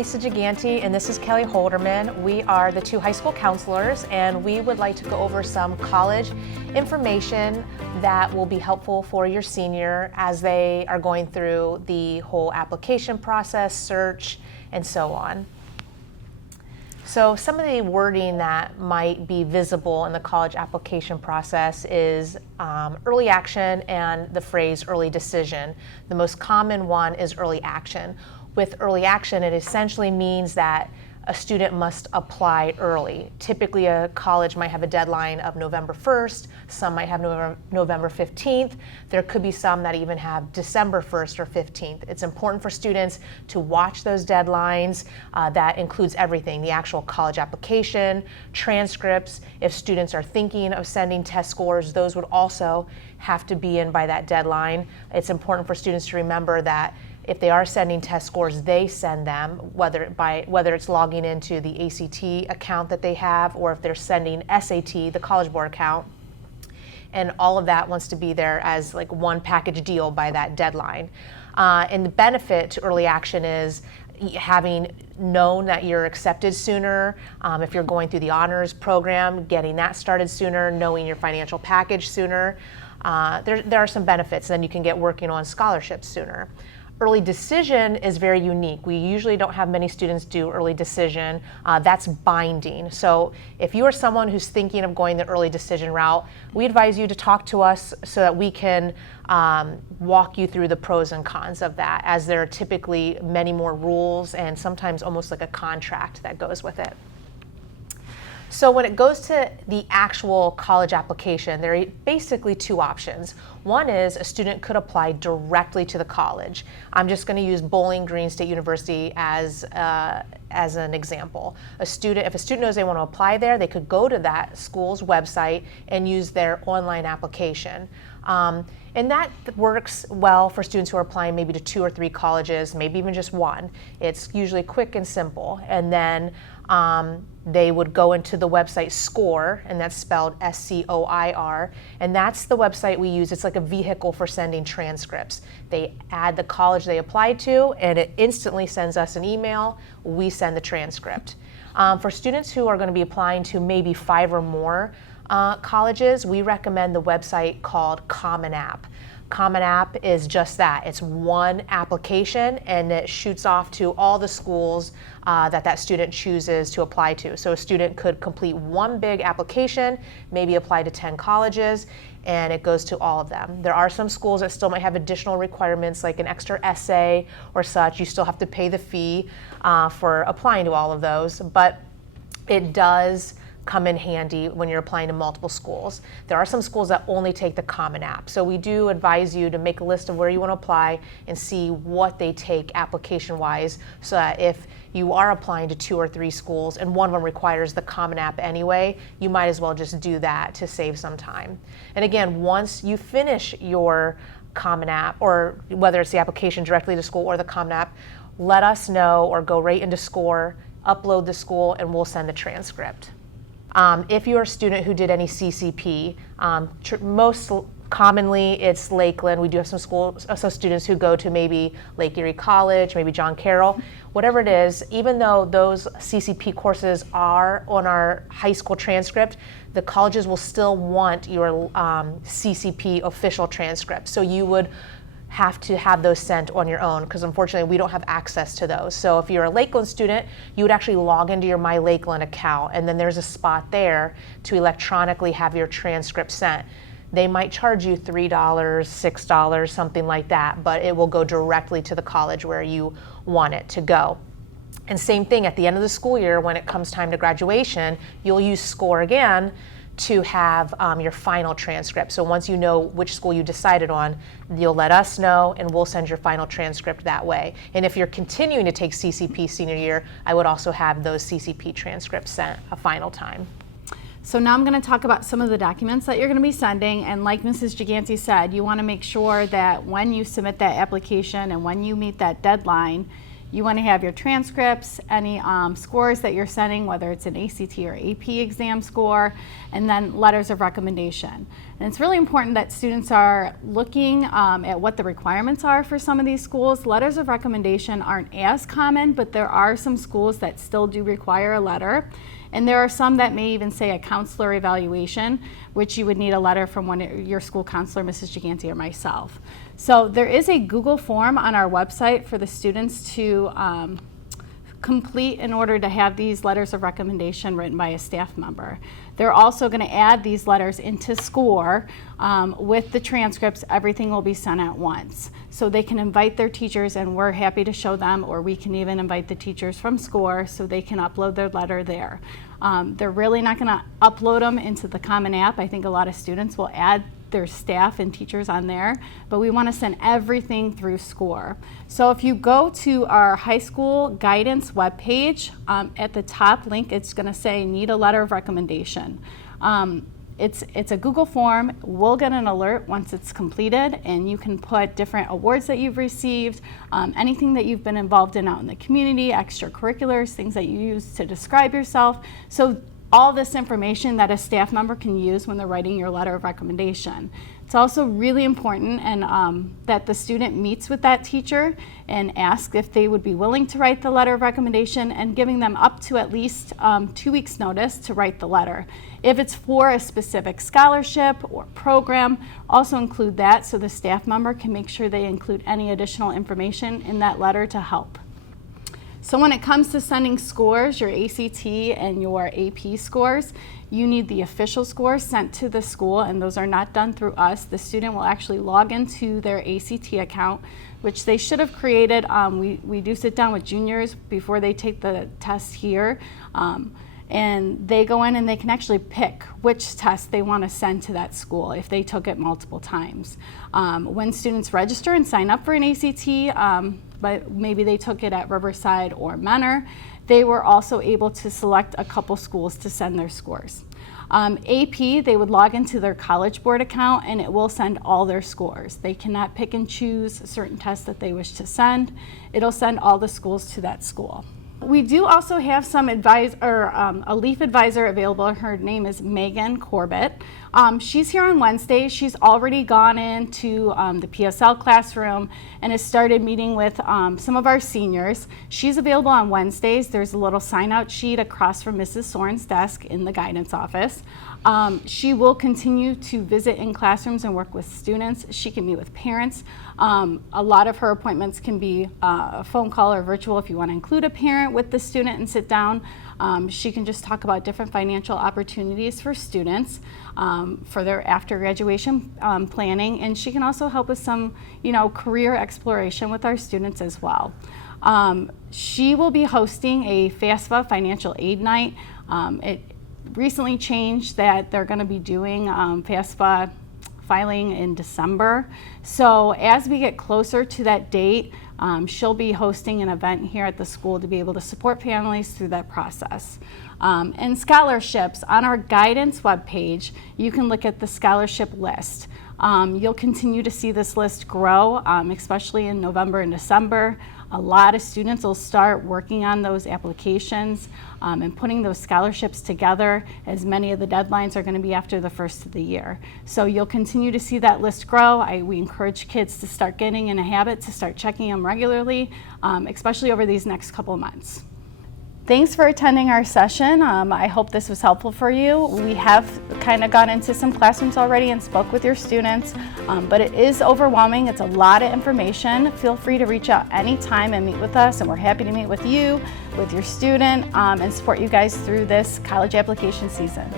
Lisa Gigante and this is Kelly Holderman. We are the two high school counselors and we would like to go over some college information that will be helpful for your senior as they are going through the whole application process, search, and so on. So some of the wording that might be visible in the college application process is early action and the phrase early decision. The most common one is early action. With early action, it essentially means that a student must apply early. Typically, a college might have a deadline of November 1st, some might have November 15th. There could be some that even have December 1st or 15th. It's important for students to watch those deadlines. That includes everything, the actual college application, transcripts. If students are thinking of sending test scores, those would also have to be in by that deadline. It's important for students to remember that if they are sending test scores, they send them, whether it's logging into the ACT account that they have, or if they're sending SAT, the College Board account, and all of that wants to be there as like one package deal by that deadline. And the benefit to early action is having known that you're accepted sooner, if you're going through the honors program, getting that started sooner, knowing your financial package sooner. There are some benefits, then you can get working on scholarships sooner. Early decision is very unique. We usually don't have many students do early decision. That's binding. So if you are someone who's thinking of going the early decision route, we advise you to talk to us so that we can walk you through the pros and cons of that, as there are typically many more rules and sometimes almost like a contract that goes with it. So when it goes to the actual college application, there are basically two options. One is a student could apply directly to the college. I'm just going to use Bowling Green State University as an example. If a student knows they want to apply there, they could go to that school's website and use their online application. And that works well for students who are applying maybe to 2 or 3 colleges, maybe even just one. It's usually quick and simple. And then they would go into the website SCOIR, and that's spelled SCOIR, and that's the website we use. It's like a vehicle for sending transcripts. They add the college they applied to, and it instantly sends us an email. We send the transcript. For students who are going to be applying to maybe 5 or more colleges, we recommend the website called Common App. Common App is just that. It's one application and it shoots off to all the schools that student chooses to apply to. So a student could complete one big application, maybe apply to 10 colleges, and it goes to all of them. There are some schools that still might have additional requirements like an extra essay or such. You still have to pay the fee for applying to all of those, but it does come in handy when you're applying to multiple schools. There are some schools that only take the Common App. So we do advise you to make a list of where you want to apply and see what they take application-wise, so that if you are applying to 2 or 3 schools and one of them requires the Common App anyway, you might as well just do that to save some time. And again, once you finish your Common App, or whether it's the application directly to school or the Common App, let us know or go right into SCOIR, upload the school, and we'll send a transcript. If you're a student who did any CCP, most commonly it's Lakeland. We do have some students who go to maybe Lake Erie College, maybe John Carroll. Whatever it is, even though those CCP courses are on our high school transcript, the colleges will still want your CCP official transcript. So you would have to have those sent on your own, because unfortunately we don't have access to those. So if you're a Lakeland student, you would actually log into your My Lakeland account, and then there's a spot there to electronically have your transcript sent. They might charge you $3, $6, something like that, but it will go directly to the college where you want it to go. And same thing at the end of the school year, when it comes time to graduation, you'll use SCOIR again to have your final transcript. So once you know which school you decided on, you'll let us know and we'll send your final transcript that way. And if you're continuing to take CCP senior year, I would also have those CCP transcripts sent a final time. So now I'm going to talk about some of the documents that you're going to be sending, and like Mrs. Gigante said, you want to make sure that when you submit that application and when you meet that deadline, You want to have your transcripts, any scores that you're sending, whether it's an ACT or AP exam score, and then letters of recommendation. And it's really important that students are looking at what the requirements are for some of these schools. Letters of recommendation aren't as common, but there are some schools that still do require a letter. And there are some that may even say a counselor evaluation, which you would need a letter from your school counselor, Mrs. Gigante, or myself. So there is a Google form on our website for the students to complete in order to have these letters of recommendation written by a staff member. They're also going to add these letters into SCORE with the transcripts. Everything will be sent at once. So they can invite their teachers, and we're happy to show them, or we can even invite the teachers from SCORE so they can upload their letter there. They're really not going to upload them into the Common App. I think a lot of students will add their staff and teachers on there, but we want to send everything through SCORE. So if you go to our high school guidance webpage, at the top link, it's going to say need a letter of recommendation. It's a Google form. We'll get an alert once it's completed, and you can put different awards that you've received, anything that you've been involved in out in the community, extracurriculars, things that you use to describe yourself. So all this information that a staff member can use when they're writing your letter of recommendation. It's also really important that the student meets with that teacher and asks if they would be willing to write the letter of recommendation, and giving them up to at least 2 weeks notice to write the letter. If it's for a specific scholarship or program, also include that so the staff member can make sure they include any additional information in that letter to help. So when it comes to sending scores, your ACT and your AP scores, you need the official scores sent to the school, and those are not done through us. The student will actually log into their ACT account, which they should have created. We do sit down with juniors before they take the test here, and they go in and they can actually pick which test they want to send to that school if they took it multiple times. When students register and sign up for an ACT, but maybe they took it at Riverside or Mentor, they were also able to select a couple schools to send their scores. AP, they would log into their College Board account, and it will send all their scores. They cannot pick and choose certain tests that they wish to send. It'll send all the schools to that school. We do also have some a LEAF advisor available. Her name is Megan Corbett. She's here on Wednesdays. She's already gone into the PSL classroom and has started meeting with some of our seniors. She's available on Wednesdays. There's a little sign-out sheet across from Mrs. Soren's desk in the guidance office. She will continue to visit in classrooms and work with students. She can meet with parents. A lot of her appointments can be a phone call or virtual if you want to include a parent with the student and sit down. She can just talk about different financial opportunities for students for their after graduation planning, and she can also help with some, career exploration with our students as well. She will be hosting a FAFSA financial aid night. It recently changed that they're going to be doing FAFSA filing in December. So as we get closer to that date, she'll be hosting an event here at the school to be able to support families through that process. And scholarships, on our guidance webpage, you can look at the scholarship list. You'll continue to see this list grow, especially in November and December. A lot of students will start working on those applications and putting those scholarships together, as many of the deadlines are going to be after the first of the year. So you'll continue to see that list grow. We encourage kids to start getting in a habit to start checking them regularly, especially over these next couple of months. Thanks for attending our session. I hope this was helpful for you. We have kind of gone into some classrooms already and spoke with your students, but it is overwhelming. It's a lot of information. Feel free to reach out anytime and meet with us, and we're happy to meet with you, with your student, and support you guys through this college application season.